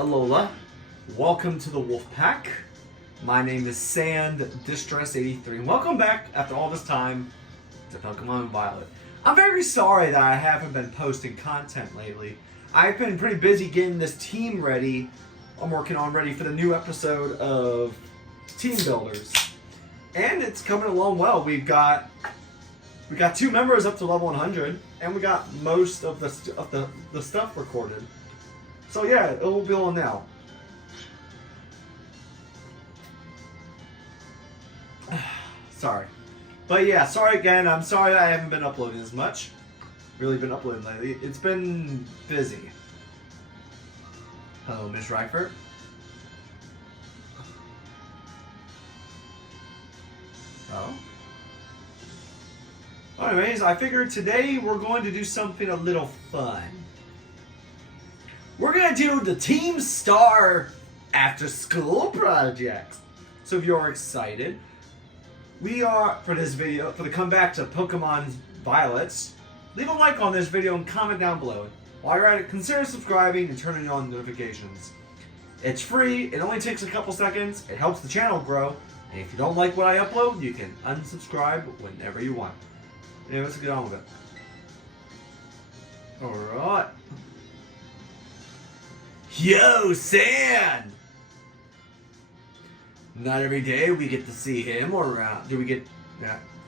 Alola, welcome to the Wolf Pack. My name is Sand Distress 83, and welcome back after all this time to Pokemon Violet. I'm very sorry that I haven't been posting content lately. I've been pretty busy getting this team ready. I'm working on ready for the new episode of Team Builders, and it's coming along well. We got 2 members up to level 100, and we got most of the stuff recorded. So yeah, it will be on now. Sorry. But yeah, sorry again. I'm sorry I haven't been uploading as much. Really been uploading lately. It's been busy. Hello, Miss Reifert. Oh. Anyways, I figured today we're going to do something a little fun. We're going to do the Team Star After School Project. So if you're excited, we are, for this video, for the comeback to Pokemon Violet, leave a like on this video and comment down below. While you're at it, consider subscribing and turning on notifications. It's free, it only takes a couple seconds, it helps the channel grow, and if you don't like what I upload, you can unsubscribe whenever you want. Anyway, let's get on with it. Alright. Yo, Sand! Not every day we get to see him around.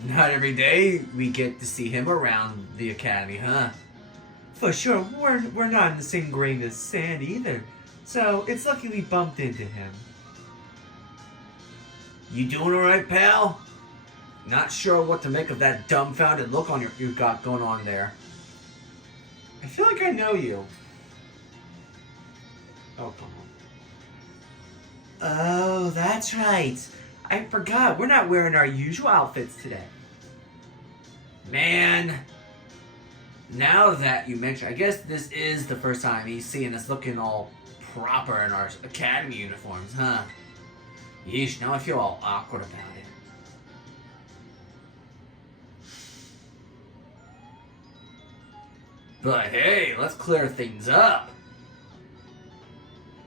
Not every day we get to see him around the academy, huh? For sure, we're not in the same grade as Sand either, so it's lucky we bumped into him. You doing alright, pal? Not sure what to make of that dumbfounded look on you got going on there. I feel like I know you. Oh, come on. Oh, that's right. I forgot. We're not wearing our usual outfits today. Man. Now that you mention, I guess this is the first time he's seeing us looking all proper in our academy uniforms, huh? Yeesh, now I feel all awkward about it. But hey, let's clear things up.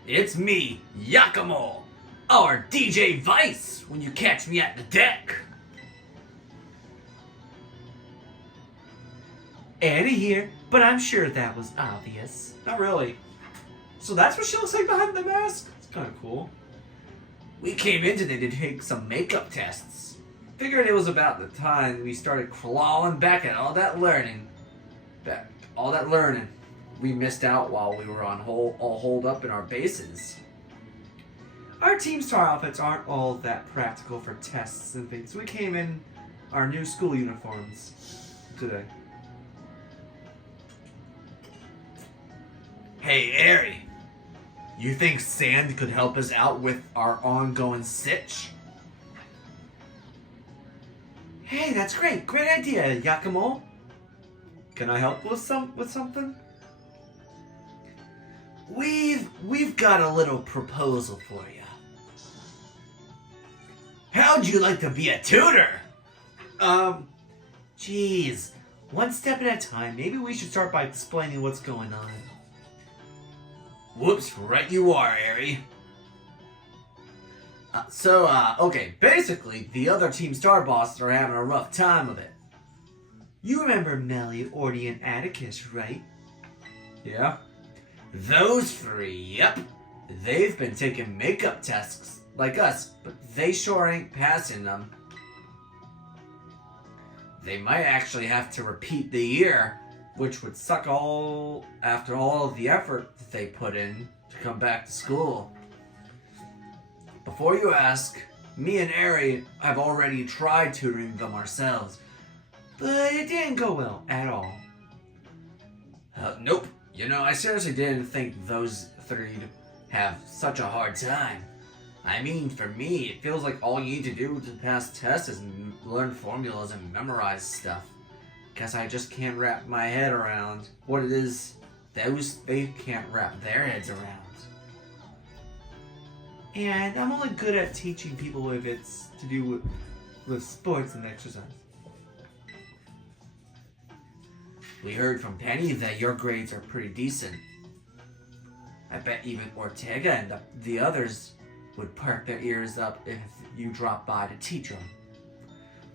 It's me, Yakimo, or DJ Vice, when you catch me at the deck. Annie here, but I'm sure that was obvious. Not really. So that's what she looks like behind the mask? It's kind of cool. We came in today to take some makeup tests. Figured it was about the time we started clawing back at all that learning. We missed out while we were on all holed up in our bases. Our Team Star outfits aren't all that practical for tests and things. We came in our new school uniforms today. Hey, Aerie. You think Sand could help us out with our ongoing sitch? Hey, that's great. Great idea, Yakimo. Can I help with something? We've got a little proposal for you. How'd you like to be a tutor? Geez, one step at a time. Maybe we should start by explaining what's going on. Whoops, right you are, Aerie. Okay, basically, the other Team Star bosses are having a rough time of it. You remember Melly, Orty, and Atticus, right? Yeah. Those 3, yep. They've been taking makeup tests like us, but they sure ain't passing them. They might actually have to repeat the year, which would suck after all of the effort that they put in to come back to school. Before you ask, me and Aerie have already tried tutoring them ourselves, but it didn't go well at all. Nope. You know, I seriously didn't think those 3'd have such a hard time. I mean, for me, it feels like all you need to do to pass tests is learn formulas and memorize stuff. Guess I just can't wrap my head around what it is they can't wrap their heads around. And I'm only good at teaching people if it's to do with sports and exercise. We heard from Penny that your grades are pretty decent. I bet even Ortega and the others would perk their ears up if you dropped by to teach them.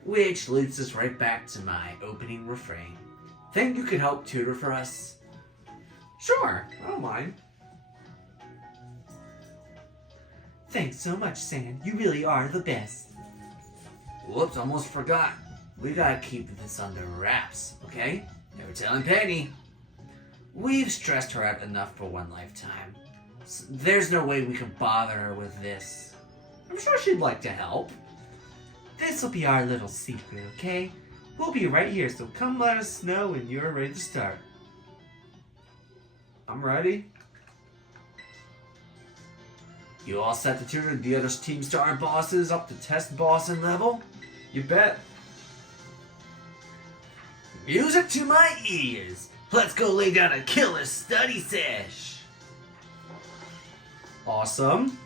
Which leads us right back to my opening refrain. Think you could help tutor for us? Sure, I don't mind. Thanks so much, Sand. You really are the best. Whoops, almost forgot. We gotta keep this under wraps, okay? Never telling Penny. We've stressed her out enough for one lifetime. So there's no way we can bother her with this. I'm sure she'd like to help. This'll be our little secret, okay? We'll be right here, so come let us know when you're ready to start. I'm ready. You all set to tutor the other team star bosses up to test bossing level? You bet. Music to my ears. Let's go lay down a killer study sesh. Awesome.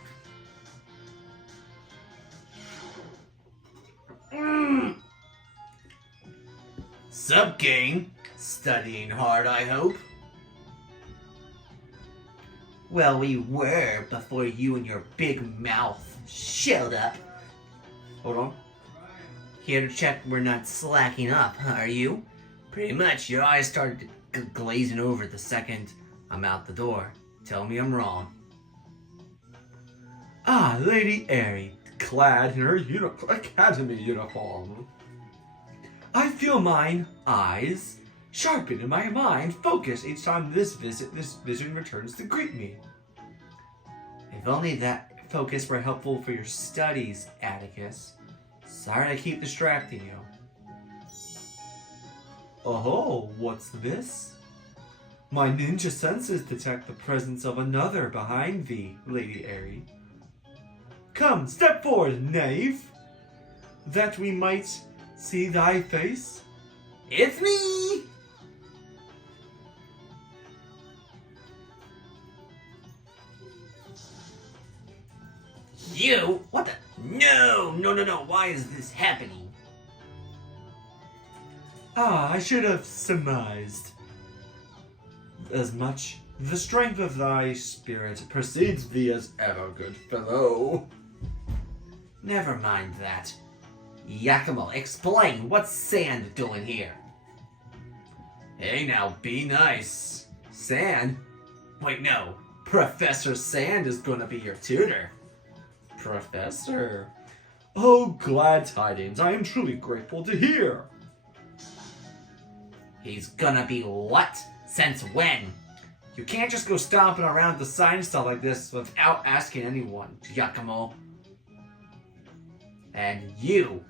Sup, gang? Studying hard, I hope? Well, we were before you and your big mouth showed up. Hold on. Here to check we're not slacking up, are you? Pretty much, your eyes started glazing over the second I'm out the door. Tell me I'm wrong. Ah, Lady Airy, clad in her academy uniform. I feel mine eyes sharpen and my mind focus each time this vision returns to greet me. If only that focus were helpful for your studies, Atticus. Sorry to keep distracting you. Oh, what's this? My ninja senses detect the presence of another behind thee, Lady Airy. Come, step forward, knave, that we might see thy face. It's me! You? What the? No! Why is this happening? Ah, I should have surmised as much. The strength of thy spirit precedes thee as ever, good fellow. Never mind that. Yakima, explain, what's Sand doing here? Hey now, be nice. Sand? Wait, no. Professor Sand is gonna be your tutor. Professor? Oh, glad tidings. I am truly grateful to hear. He's gonna be what? Since when? You can't just go stomping around the sign stuff like this without asking anyone, Giacomo. And you.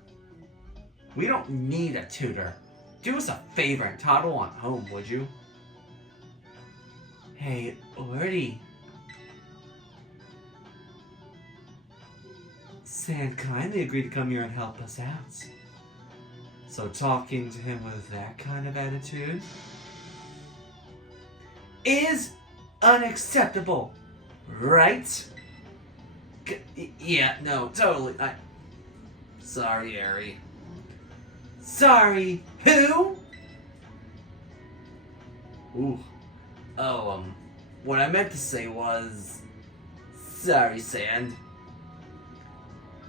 We don't need a tutor. Do us a favor and toddle on home, would you? Hey, Orty. Sand kindly agreed to come here and help us out. So talking to him with that kind of attitude is unacceptable, right? Yeah, no, totally. Sorry, Airy. Sorry, who? Ooh. Oh, what I meant to say was... Sorry, Sand.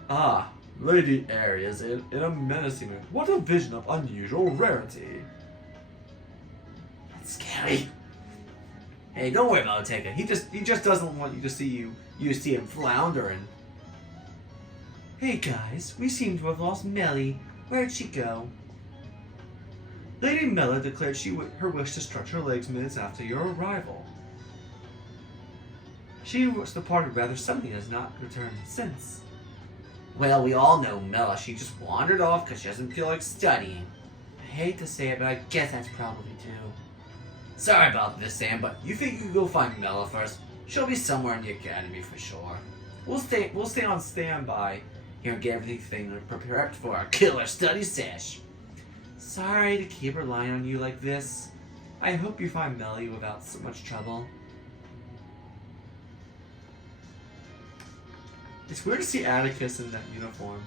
Ah, Lady Airy is in a menacing mood. What a vision of unusual rarity. That's scary. Hey, don't worry about Ortega. He just doesn't want you to see him floundering. Hey guys, we seem to have lost Melly. Where'd she go? Lady Mella declared her wish to stretch her legs minutes after your arrival. She was departed rather suddenly and has not returned since. Well, we all know Mella. She just wandered off because she doesn't feel like studying. I hate to say it, but I guess that's probably true. Sorry about this, Sam, but you think you can go find Mella first? She'll be somewhere in the academy for sure. We'll stay on standby here and get everything prepared for our killer study sesh. Sorry to keep relying on you like this. I hope you find Melly without so much trouble. It's weird to see Atticus in that uniform.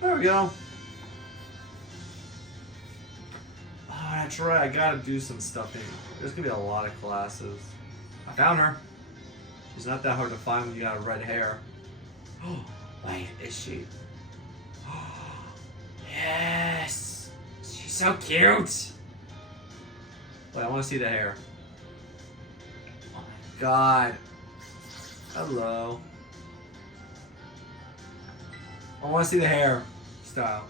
There we go. That's right, I gotta do some stuff. There's gonna be a lot of classes. I found her. She's not that hard to find when you got red hair. Oh, wait, is she? Yes! She's so cute! Wait, I wanna see the hair. Oh my god. Hello. I wanna see the hair style.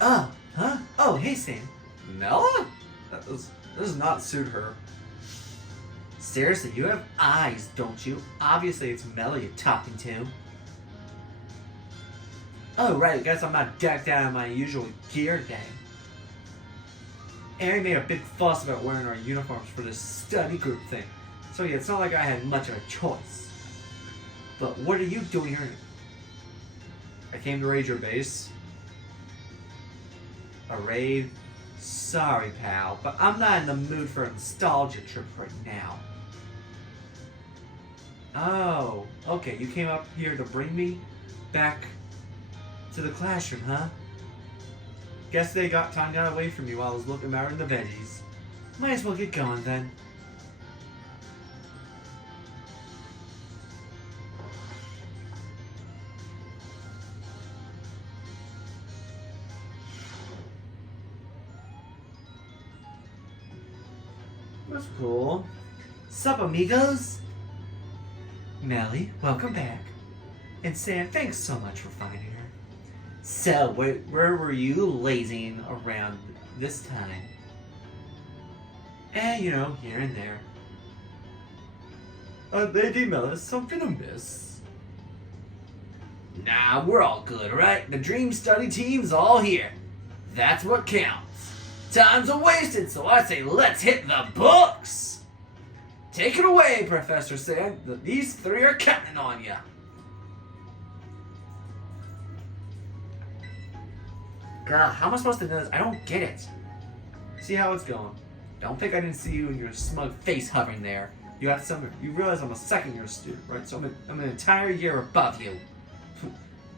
Huh? Oh, hey, Sam. Mella? That does not suit her. Seriously, you have eyes, don't you? Obviously, it's Mella you're talking to. Oh, right, I guess I'm not decked out in my usual gear today. Aaron made a big fuss about wearing our uniforms for this study group thing, so yeah, it's not like I had much of a choice. But what are you doing here? I came to raid your base. A raid? Sorry, pal, but I'm not in the mood for a nostalgia trip right now. Oh, okay, you came up here to bring me back to the classroom, huh? Guess time got away from you while I was looking around the veggies. Might as well get going then. That's cool. Sup, amigos? Melly, welcome back. And Sam, thanks so much for finding her. So, where were you lazing around this time? You know, here and there. Lady Mella, something amiss? Nah, we're all good, right? The Dream Study team's all here. That's what counts. Time's wasted, so I say let's hit the books! Take it away, Professor Sam. These three are counting on you. God, how am I supposed to know this? I don't get it. See how it's going. Don't think I didn't see you and your smug face hovering there. You realize I'm a second-year student, right? So I'm an entire year above you.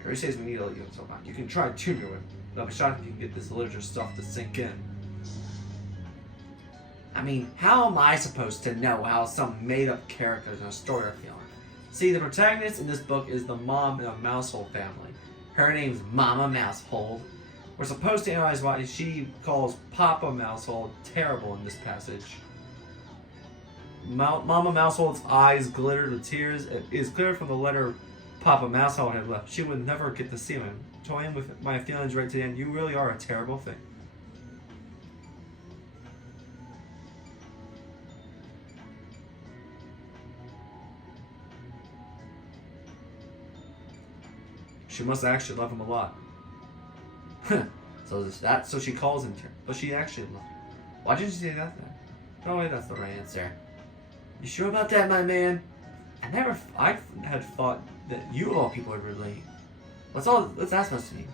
Every says we need a little so much. You can try tuning with, but I'm shocked if you can get this literature stuff to sink in. I mean, how am I supposed to know how some made-up characters in a story are feeling? See, the protagonist in this book is the mom in a Mousehole family. Her name's Mama Mousehole. We're supposed to analyze why she calls Papa Mousehole terrible in this passage. Mama Mousehole's eyes glittered with tears. It is clear from the letter Papa Mousehole had left. She would never get to see him. Toying with my feelings right to the end, you really are a terrible thing. She must actually love him a lot. So she calls him, but she actually loved him. Why didn't you say that then? No way, that's the right answer. You sure about that, my man? I had thought that you of all people would relate. What's that supposed to mean?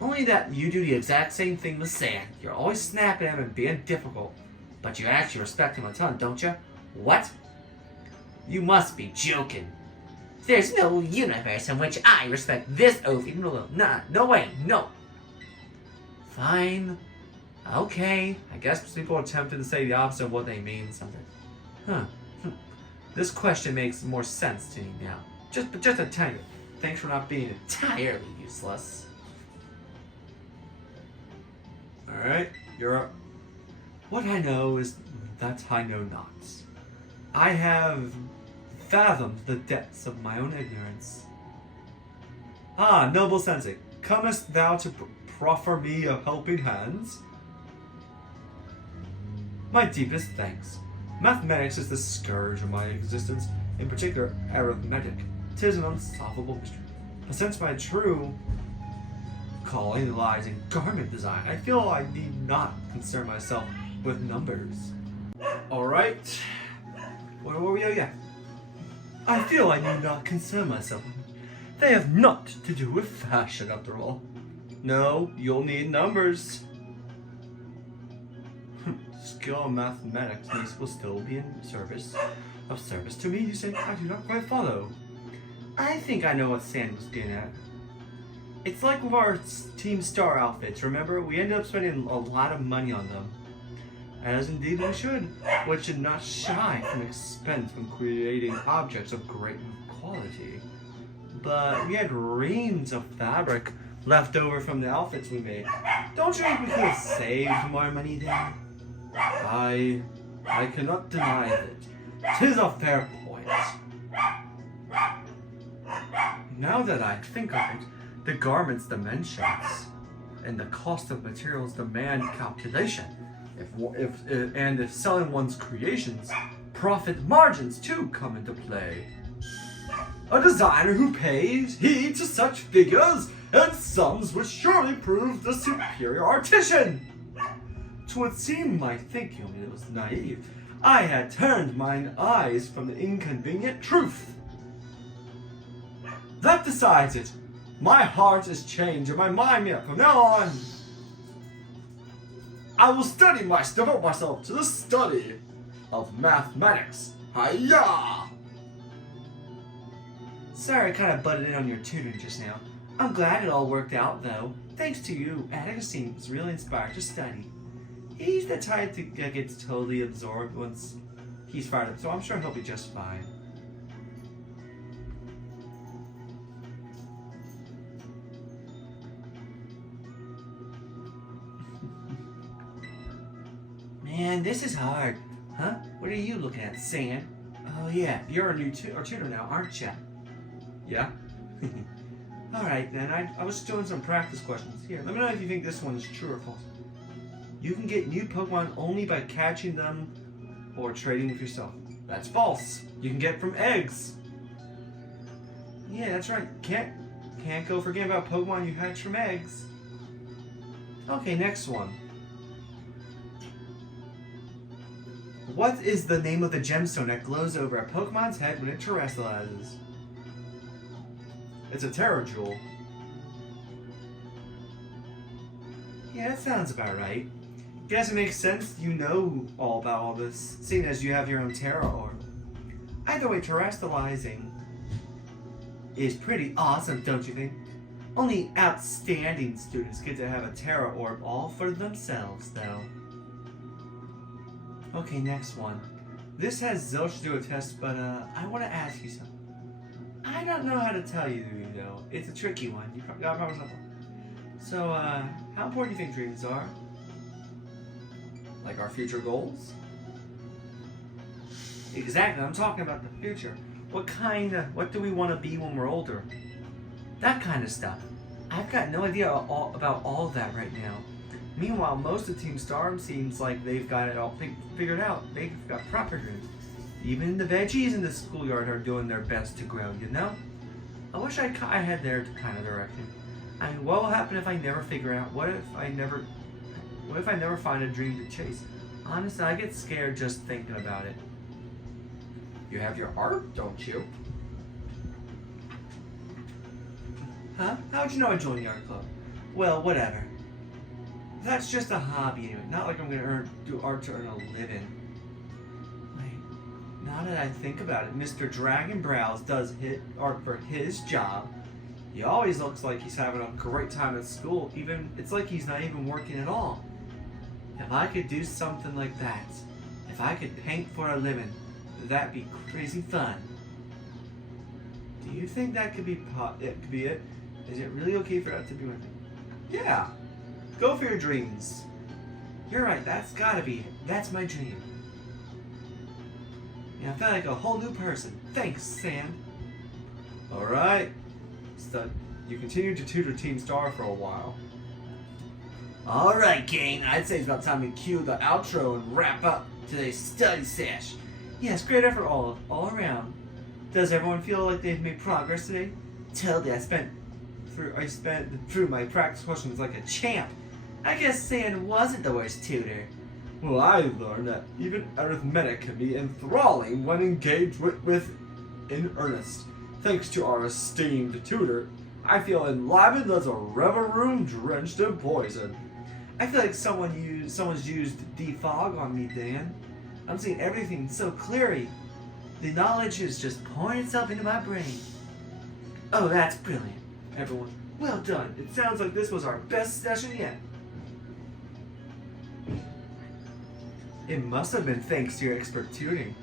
Only that you do the exact same thing with Sam. You're always snapping at him and being difficult, but you actually respect him a ton, don't you? What? You must be joking. There's no universe in which I respect this oath even a little. Nah, no way, no. Fine. Okay. I guess people are tempted to say the opposite of what they mean something. Huh. This question makes more sense to me now. Just a tiny bit. Thanks for not being entirely useless. Alright, you're up. What I know is that I know not. I have fathomed the depths of my own ignorance. Ah, noble sensei, comest thou to proffer me a helping hand? My deepest thanks. Mathematics is the scourge of my existence, in particular arithmetic. 'Tis an unsolvable mystery. But since my true calling lies in garment design, I feel I need not concern myself with numbers. Alright. Where were we at? I feel I need not concern myself with them. They have naught to do with fashion, after all. No, you'll need numbers. Skill in mathematics will still be in service to me, you say? I do not quite follow. I think I know what Sand was getting at. It's like with our Team Star outfits, remember? We ended up spending a lot of money on them. As indeed we should, which should not shy from expense when creating objects of great quality. But we had reams of fabric left over from the outfits we made. Don't you think we could have saved more money then? I cannot deny it. 'Tis a fair point. Now that I think of it, the garment's dimensions and the cost of materials demand calculation. If selling one's creations, profit margins too come into play. A designer who pays heed to such figures and sums would surely prove the superior artisan. 'Twould seem my thinking it was naive. I had turned mine eyes from the inconvenient truth. That decides it. My heart is changed and my mind made up. From now on, I will devote myself to the study of mathematics. Hiya! Sorry I kind of butted in on your tutoring just now. I'm glad it all worked out though. Thanks to you, Atticus seems really inspired to study. He's the type that gets totally absorbed once he's fired up, so I'm sure he'll be just fine. Man, this is hard. Huh? What are you looking at, Sand? Oh yeah, you're a new tutor now, aren't ya? Yeah? Alright then, I was just doing some practice questions. Here, let me know if you think this one is true or false. You can get new Pokemon only by catching them or trading with yourself. That's false. You can get from eggs. Yeah, that's right. Can't go forgetting about Pokemon you hatch from eggs. Okay, next one. What is the name of the gemstone that glows over a Pokemon's head when it terrestrializes? It's a Terra Jewel. Yeah, that sounds about right. Guess it makes sense you know all about all this, seeing as you have your own Terra Orb. Either way, terrestrializing is pretty awesome, don't you think? Only outstanding students get to have a Terra Orb all for themselves, though. Okay, next one. This has zilch to do a test, but I want to ask you something. I don't know how to tell you, you know. It's a tricky one. You got probably something. So, how important do you think dreams are? Like our future goals? Exactly, I'm talking about the future. What do we want to be when we're older? That kind of stuff. I've got no idea about all of that right now. Meanwhile, most of Team Star seems like they've got it all figured out. They've got proper dreams. Even the veggies in the schoolyard are doing their best to grow, you know? I wish I had their kind of direction. I mean, what will happen if I never figure out? What if I never find a dream to chase? Honestly, I get scared just thinking about it. You have your art, don't you? Huh? How'd you know I joined the art club? Well, whatever. That's just a hobby anyway. Not like I'm gonna do art to earn a living. Wait, now that I think about it, Mr. Dragon Brows does art for his job. He always looks like he's having a great time at school. It's like he's not even working at all. If I could do something like that, if I could paint for a living, that'd be crazy fun. Do you think that could be it? Is it really okay for that to be one thing? Yeah. Go for your dreams. You're right, that's gotta be it. That's my dream. Yeah, I feel like a whole new person. Thanks, Sand. Alright. So, you continue to tutor Team Star for a while. Alright, gang. I'd say it's about time to cue the outro and wrap up today's study sesh. Yes, great effort all around. Does everyone feel like they've made progress today? Totally, I spent through my practice questions like a champ. I guess Sand wasn't the worst tutor. Well, I learned that even arithmetic can be enthralling when engaged with in earnest. Thanks to our esteemed tutor, I feel enlivened as a revel room drenched in poison. I feel like someone's used defog on me, Dan. I'm seeing everything so clearly. The knowledge is just pouring itself into my brain. Oh, that's brilliant, everyone. Well done. It sounds like this was our best session yet. It must have been thanks to your expert tutoring.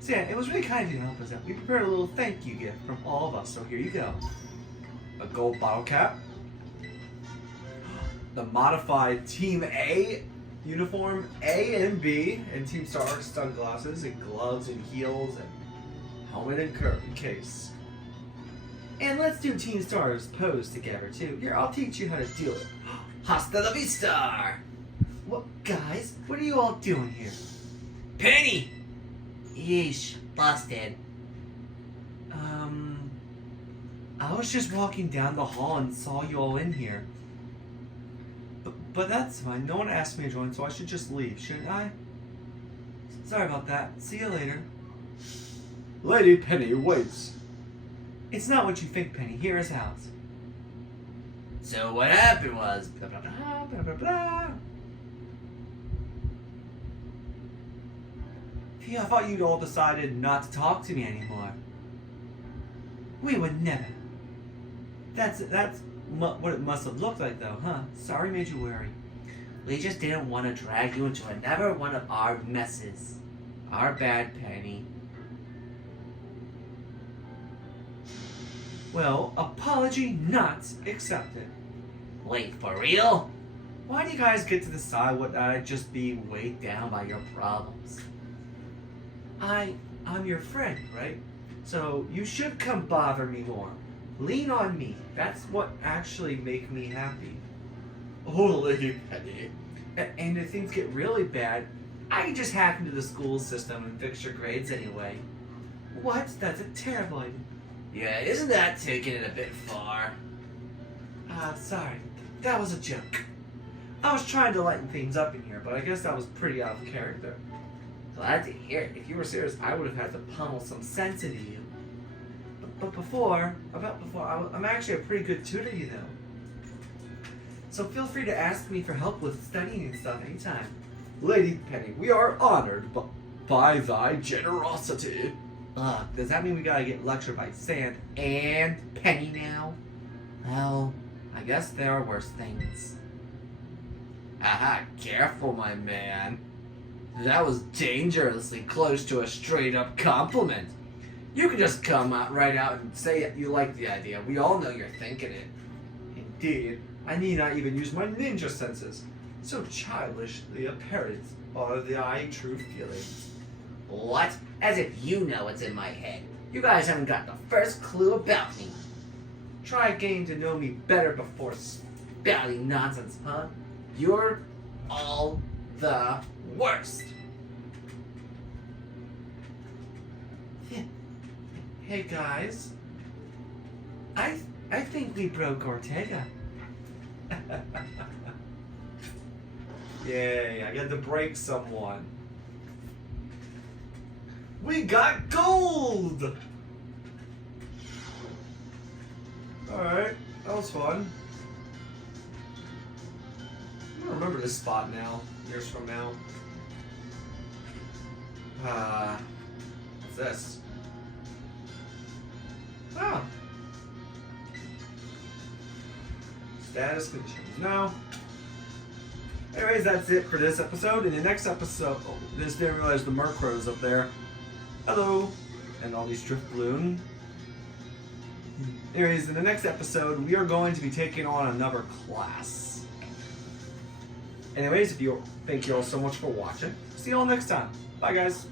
So yeah, it was really kind of you to help us out. We prepared a little thank you gift from all of us, so here you go. A gold bottle cap. The modified Team A uniform, A and B, and Team Star sunglasses and gloves and heels and helmet and case. And let's do Team Star's pose together too. Here, I'll teach you how to do it. Hasta la vista! What, guys? What are you all doing here? Penny! Yeesh, busted. I was just walking down the hall and saw you all in here. But that's fine. No one asked me to join, so I should just leave, shouldn't I? Sorry about that. See you later. Lady Penny waits. It's not what you think, Penny. Here is house. So what happened was blah blah blah blah blah blah. Yeah, I thought you'd all decided not to talk to me anymore. We would never. That's what it must have looked like, though, huh? Sorry made you worry. We just didn't want to drag you into another one of our messes. Our bad, Penny. Well, apology not accepted. Wait, for real? Why do you guys get to decide what I'd just be weighed down by your problems? I'm your friend, right? So you should come bother me more. Lean on me. That's what actually make me happy. Oh, Lady Penny. And if things get really bad, I can just hack into the school system and fix your grades anyway. What? That's a terrible idea. Yeah, isn't that taking it a bit far? Sorry. That was a joke. I was trying to lighten things up in here, but I guess that was pretty out of character. Glad to hear it. If you were serious, I would have had to pummel some sense into you. But I'm actually a pretty good tutor, you know. So feel free to ask me for help with studying and stuff anytime. Lady Penny, we are honored by thy generosity. Ugh, does that mean we gotta get lectured by Sand and Penny now? Well, I guess there are worse things. Aha, careful, my man. That was dangerously close to a straight-up compliment. You can just come out right out and say you like the idea. We all know you're thinking it. Indeed, I need not even use my ninja senses. So childishly apparent are thy true feelings. What? As if you know what's in my head. You guys haven't got the first clue about me. Try getting to know me better before spouting nonsense, huh? You're all the worst. Hey guys, I think we broke Ortega. Yay, I got to break someone. We got gold! Alright, that was fun. I don't remember this spot now, years from now. What's this? Oh. Status conditions. No. Anyways, that's it for this episode. In the next episode, just didn't realize the Murkrow's up there. Hello. And all these drift balloon. Anyways, in the next episode, we are going to be taking on another class. Anyways, thank you all so much for watching. See you all next time. Bye, guys.